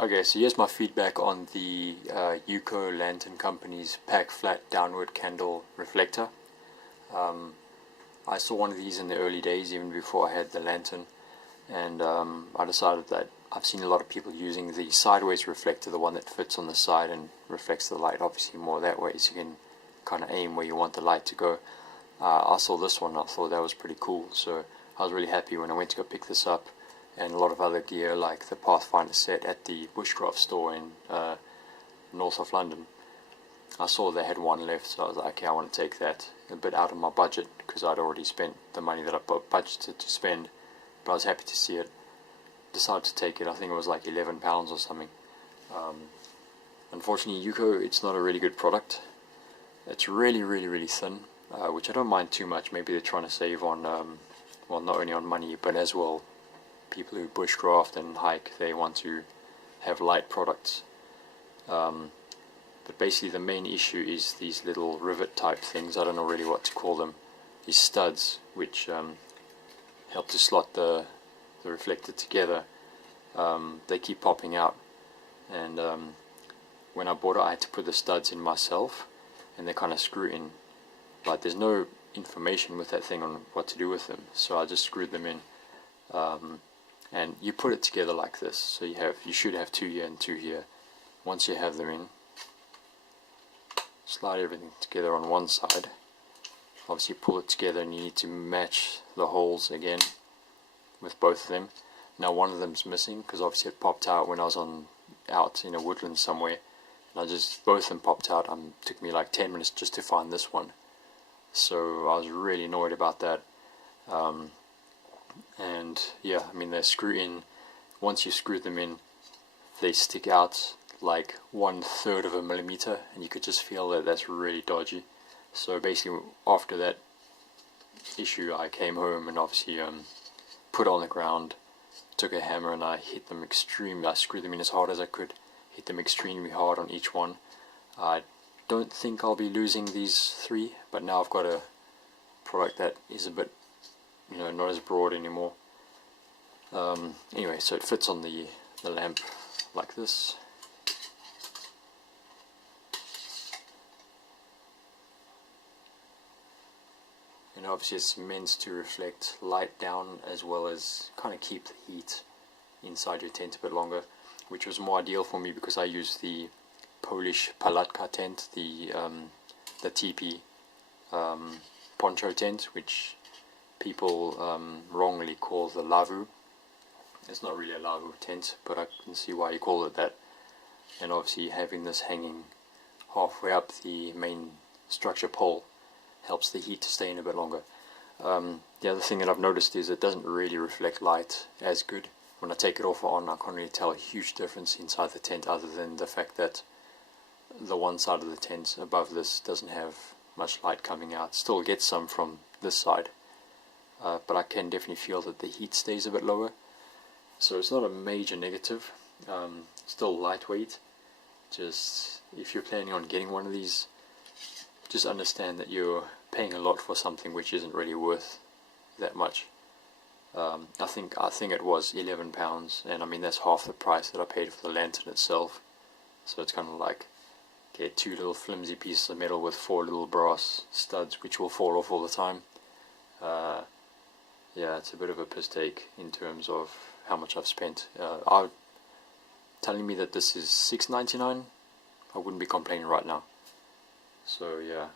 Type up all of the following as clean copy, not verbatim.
Okay, so here's my feedback on the Uco Lantern company's pak-flat downward candle reflector. I saw one of these in the early days, even before I had the lantern, and I decided that I've seen a lot of people using the sideways reflector, the one that fits on the side and reflects the light obviously more that way, so you can kind of aim where you want the light to go. I saw this one, I thought that was pretty cool, so I was really happy when I went to go pick this up, and a lot of other gear like the Pathfinder set at the Bushcraft store in north of London. I saw they had one left, so I was like, okay, I want to take that. A bit out of my budget because I'd already spent the money that I budgeted to spend, but I was happy to see it. Decided to take it. I think it was like £11 or something. Unfortunately, Uco, it's not a really good product. It's really thin, which I don't mind too much. Maybe they're trying to save on, well, not only on money, but as well, people who bushcraft and hike, they want to have light products. But basically the main issue is these little rivet type things, I don't know really what to call them, these studs which help to slot the reflector together. They keep popping out, and when I bought it I had to put the studs in myself, and they kind of screw in, but there's no information with that thing on what to do with them, so I just screwed them in. And you put it together like this, so you should have two here and two here. Once you have them in, slide everything together on one side, obviously pull it together, and you need to match the holes again with both of them. Now one of them's missing because obviously it popped out when I was out in a woodland somewhere, and both of them popped out. It took me like 10 minutes just to find this one, so I was really annoyed about that. And yeah, I mean, they screw in, once you screw them in, they stick out like 1/3 of a millimeter, and you could just feel that that's really dodgy. So basically after that issue I came home and obviously put it on the ground, took a hammer and I hit them I screwed them in as hard as I could, hit them extremely hard on each one. I don't think I'll be losing these three, but now I've got a product that is a bit, not as broad anymore. Anyway, so it fits on the lamp like this. And obviously it's meant to reflect light down as well as kind of keep the heat inside your tent a bit longer, which was more ideal for me because I use the Polish palatka tent, the TP poncho tent, which people wrongly call the lavu. It's not really a lavu tent, but I can see why you call it that. And obviously having this hanging halfway up the main structure pole helps the heat to stay in a bit longer. The other thing that I've noticed is it doesn't really reflect light as good. When I take it off or on, I can't really tell a huge difference inside the tent, other than the fact that the one side of the tent above this doesn't have much light coming out. Still gets some from this side, but I can definitely feel that the heat stays a bit lower. So it's not a major negative. Still lightweight. Just if you're planning on getting one of these, just understand that you're paying a lot for something which isn't really worth that much. I think it was £11, and I mean that's half the price that I paid for the lantern itself. So it's kind of like, okay, two little flimsy pieces of metal with four little brass studs which will fall off all the time. Yeah, it's a bit of a piss take in terms of how much I've spent. Telling me that this is $6.99, I wouldn't be complaining right now. So yeah,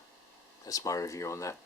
that's my review on that.